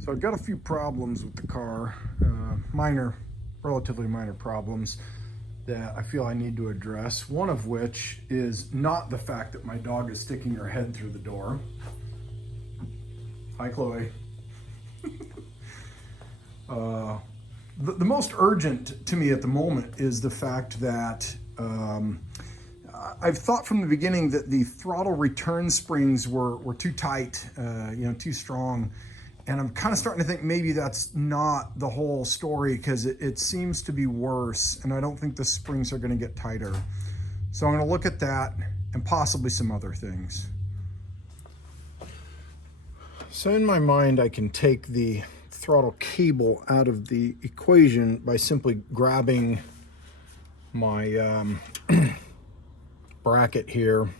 So I've got a few problems with the car, relatively minor problems that I feel I need to address. One of which is not the fact that my dog is sticking her head through the door. Hi, Chloe. The most urgent to me at the moment is the fact that I've thought from the beginning that the throttle return springs were too tight, too strong. And I'm kind of starting to think maybe that's not the whole story, because it seems to be worse, and I don't think the springs are going to get tighter. So I'm going to look at that and possibly some other things. So in my mind, I can take the throttle cable out of the equation by simply grabbing my bracket here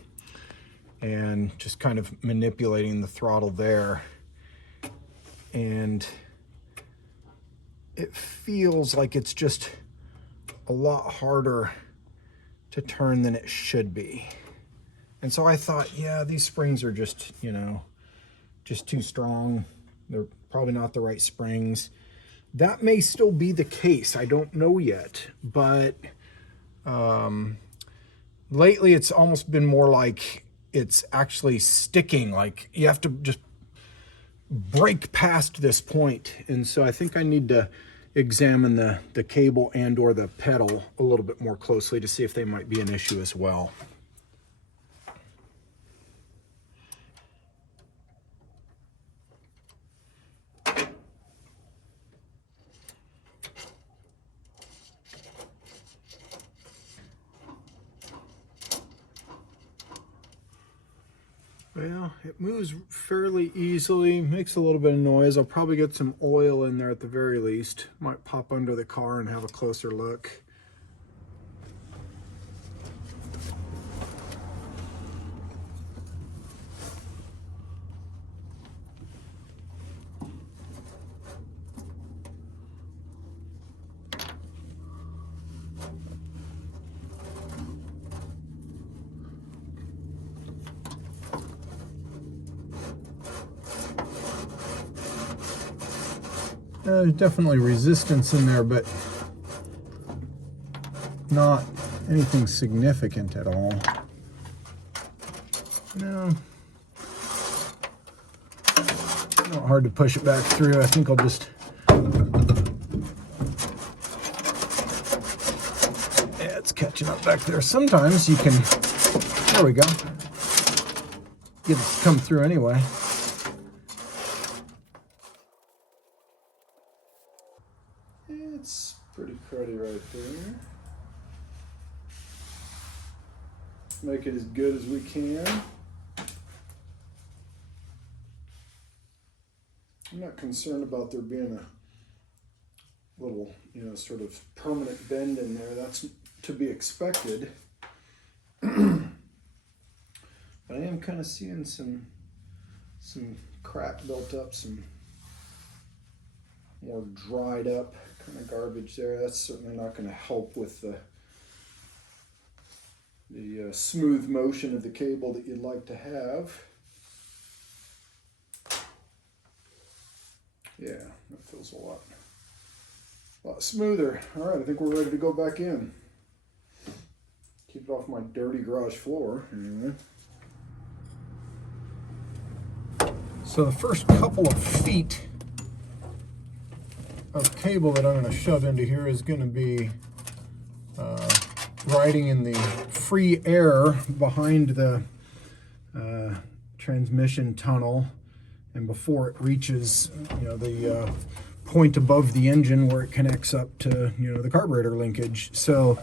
and just kind of manipulating the throttle there. And it feels like it's just a lot harder to turn than it should be. And so I thought, yeah, these springs are just, just too strong. They're probably not the right springs. That may still be the case. I don't know yet. But lately it's almost been more like it's actually sticking. Like you have to just break past this point. And so I think I need to examine the cable and or the pedal a little bit more closely to see if they might be an issue as well. Well, it moves fairly easily, makes a little bit of noise. I'll probably get some oil in there at the very least. Might pop under the car and have a closer look. There's definitely resistance in there, but not anything significant at all. No. Not hard to push it back through. I think I'll just... Yeah, it's catching up back there. Sometimes you can... There we go. Get it to come through anyway. It's pretty cruddy right there. Make it as good as we can. I'm not concerned about there being a little, sort of permanent bend in there. That's to be expected. But I am kind of seeing some crack built up, some more dried up kind of garbage there. That's certainly not going to help with the smooth motion of the cable that you'd like to have. Yeah, that feels a lot smoother. All right, I think we're ready to go back in. Keep it off my dirty garage floor. Anyway. So the first couple of feet of cable that I'm going to shove into here is going to be riding in the free air behind the transmission tunnel, and before it reaches the point above the engine where it connects up to the carburetor linkage. So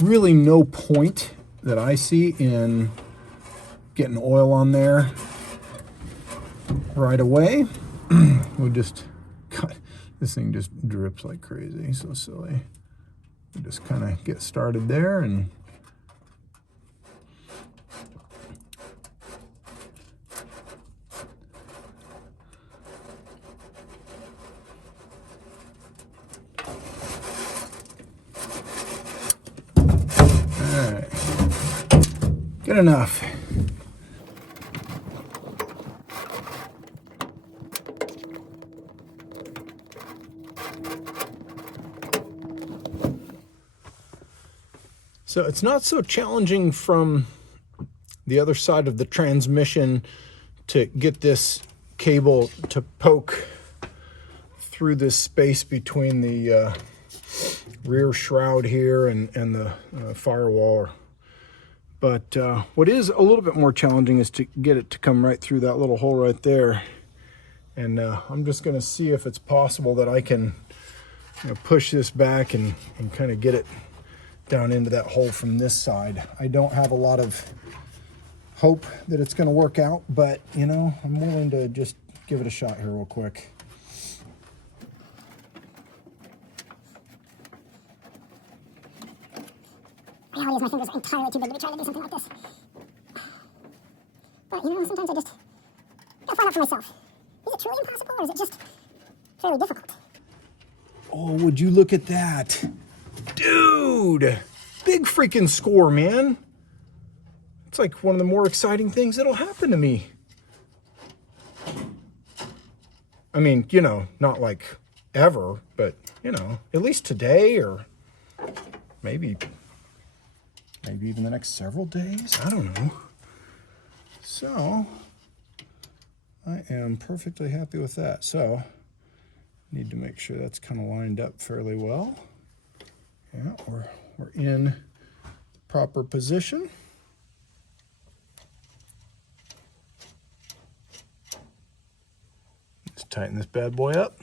really no point that I see in getting oil on there right away. We just cut. This thing just drips like crazy, so silly. We just kind of get started there and all right. Good enough. So it's not so challenging from the other side of the transmission to get this cable to poke through this space between the rear shroud here and the firewall. But what is a little bit more challenging is to get it to come right through that little hole right there. And I'm just going to see if it's possible that I can push this back and kind of get it down into that hole from this side. I don't have a lot of hope that it's going to work out, but I'm willing to just give it a shot here real quick. The reality is my fingers are entirely too big to be trying to do something like this. But sometimes I just gotta find out for myself. Is it truly impossible, or is it just fairly difficult? Oh, would you look at that? Dude! Big freaking score, man. It's like one of the more exciting things that'll happen to me. I mean, not like ever, but, at least today, or maybe even the next several days. I don't know. So, I am perfectly happy with that. So, need to make sure that's kind of lined up fairly well. Yeah, we're in the proper position. Let's tighten this bad boy up.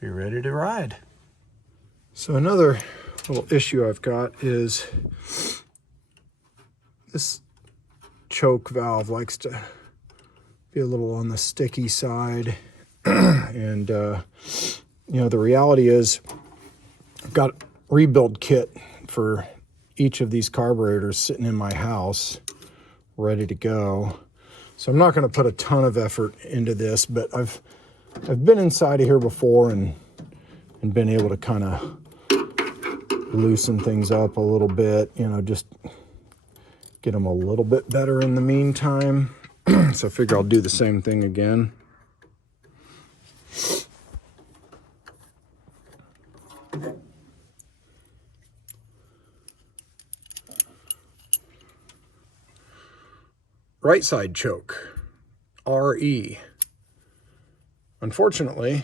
Be ready to ride. So another little issue I've got is this choke valve likes to be a little on the sticky side. And, the reality is I've got a rebuild kit for each of these carburetors sitting in my house, ready to go. So I'm not going to put a ton of effort into this, but I've been inside of here before and been able to kind of loosen things up a little bit, just get them a little bit better in the meantime. So I figure I'll do the same thing again. Right side choke, RE. Unfortunately,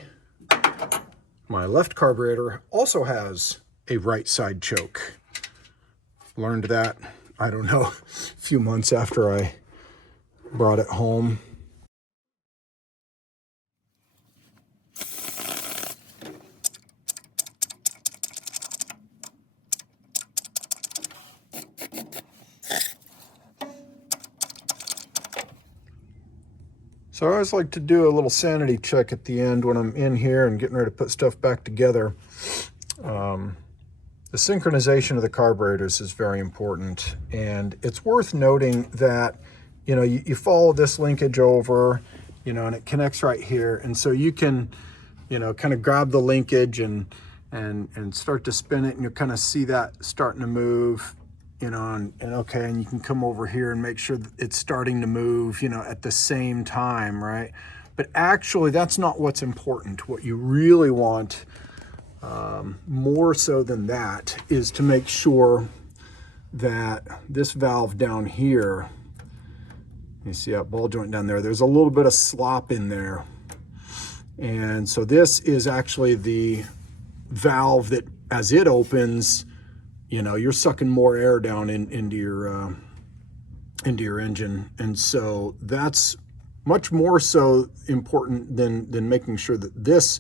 my left carburetor also has a right side choke. Learned that, I don't know, a few months after I brought it home. So I always like to do a little sanity check at the end when I'm in here and getting ready to put stuff back together. The synchronization of the carburetors is very important, and it's worth noting that you follow this linkage over, and it connects right here, and so you can kind of grab the linkage and start to spin it, and you'll kind of see that starting to move, and you can come over here and make sure that it's starting to move, at the same time, right? But actually, that's not what's important. What you really want, more so than that, is to make sure that this valve down here, you see that ball joint down there, there's a little bit of slop in there. And so this is actually the valve that, as it opens, you're sucking more air down into your engine. And so that's much more so important than making sure that this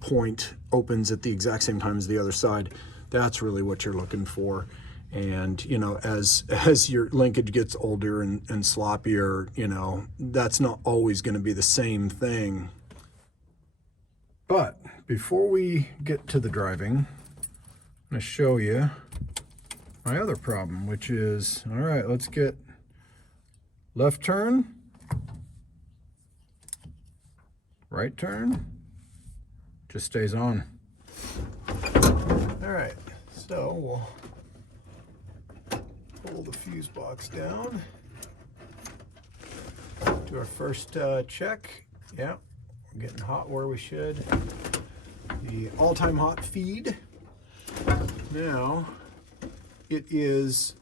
point opens at the exact same time as the other side. That's really what you're looking for. And as your linkage gets older and sloppier, that's not always going to be the same thing. But before we get to the driving, I'm going to show you my other problem, which is, all right, let's get left turn, right turn, just stays on. All right, so we'll pull the fuse box down, do our first check. Yeah, getting hot where we should. The all-time hot feed. Now, it is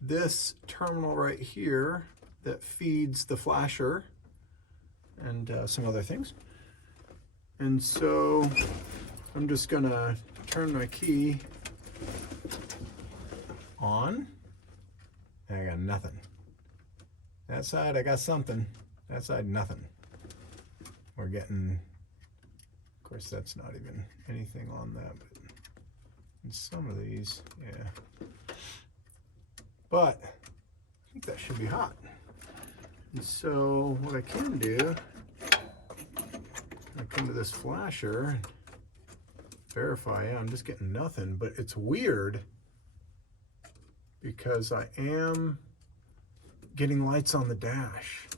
this terminal right here that feeds the flasher and some other things. And so I'm just gonna turn my key on. I got nothing. That side I got something. That side nothing. We're getting, of course that's not even anything on that, but in some of these, yeah. But I think that should be hot. And so what I can do, I come to this flasher and verify, yeah, I'm just getting nothing, but it's weird because I am getting lights on the dash.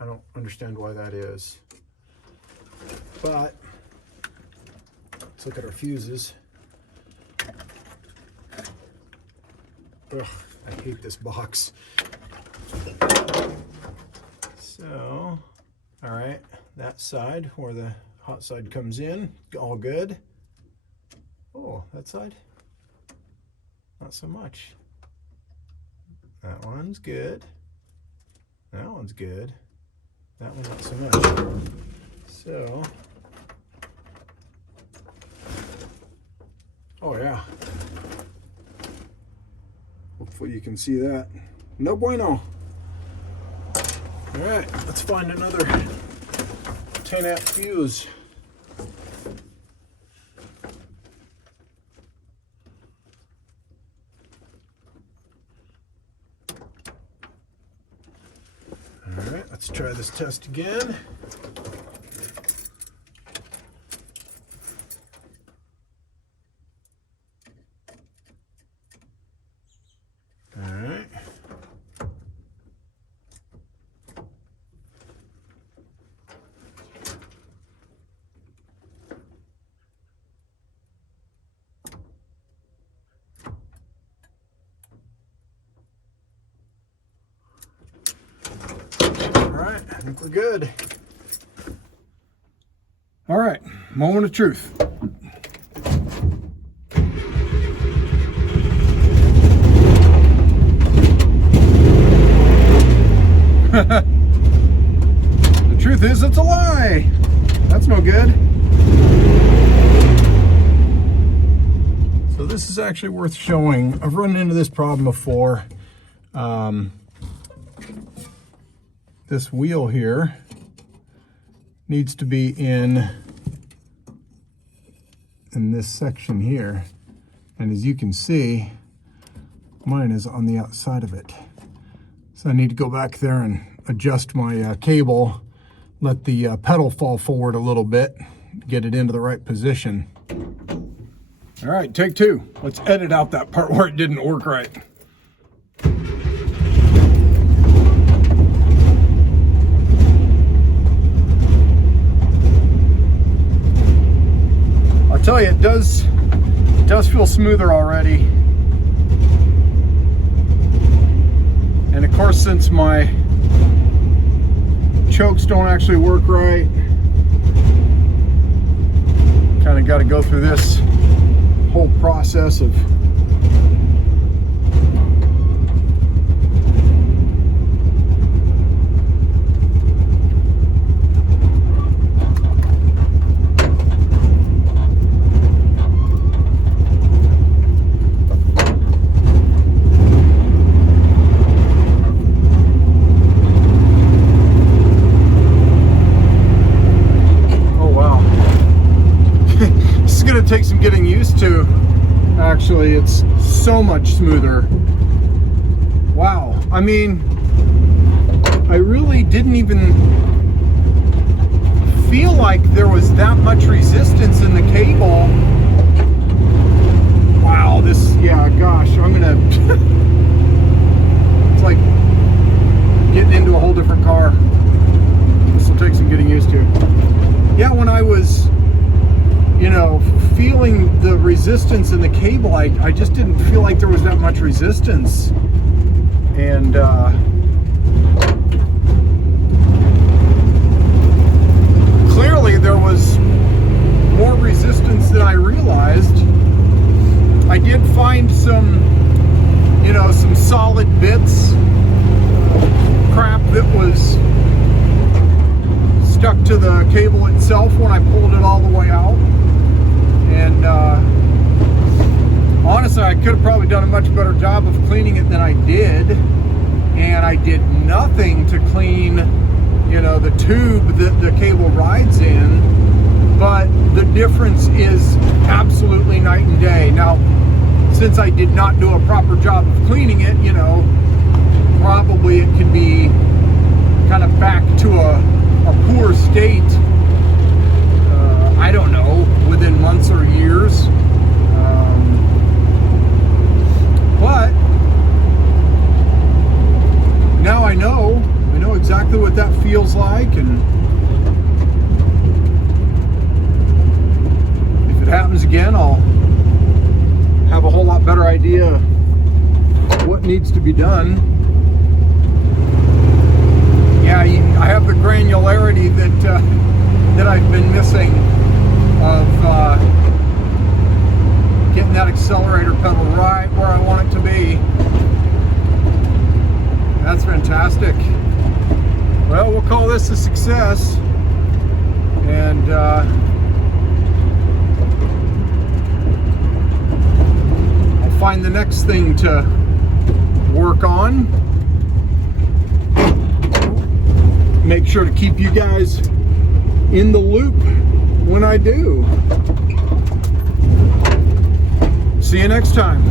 I don't understand why that is. But let's look at our fuses. Ugh, I hate this box. So, all right, that side where the hot side comes in, all good. Oh, that side, not so much. That one's good. That one's good. That one not so much. So, oh yeah. Hopefully you can see that. No bueno. All right, let's find another 10 amp fuse. All right, let's try this test again. All right. I think we're good. All right, moment of truth. The truth is, it's a lie. That's no good. So this is actually worth showing. I've run into this problem before. This wheel here needs to be in this section here, and as you can see, mine is on the outside of it. So I need to go back there and adjust my cable, let the pedal fall forward a little bit, get it into the right position. All right, take two. Let's edit out that part where it didn't work right. I'll tell you, it does feel smoother already. And of course, since my chokes don't actually work right, kind of got to go through this whole process of take some getting used to. Actually, it's so much smoother. Wow. I mean, I really didn't even feel like there was that much resistance in the cable. Wow, this, yeah, gosh, I'm gonna it's like getting into a whole different car. This will take some getting used to. Yeah, when I was, you know, feeling the resistance in the cable, I just didn't feel like there was that much resistance. And itself when I pulled it all the way out. And honestly, I could have probably done a much better job of cleaning it than I did. And I did nothing to clean, you know, the tube that the cable rides in. But the difference is absolutely night and day. Now, since I did not do a proper job of cleaning it, you know, probably it could be kind of back to a poor state, I don't know, within months or years. But now I know exactly what that feels like, and if it happens again, I'll have a whole lot better idea what needs to be done. Yeah, I have the granularity that I've been missing of getting that accelerator pedal right where I want it to be. That's fantastic. Well, we'll call this a success, and I'll find the next thing to work on. Make sure to keep you guys in the loop when I do. See you next time.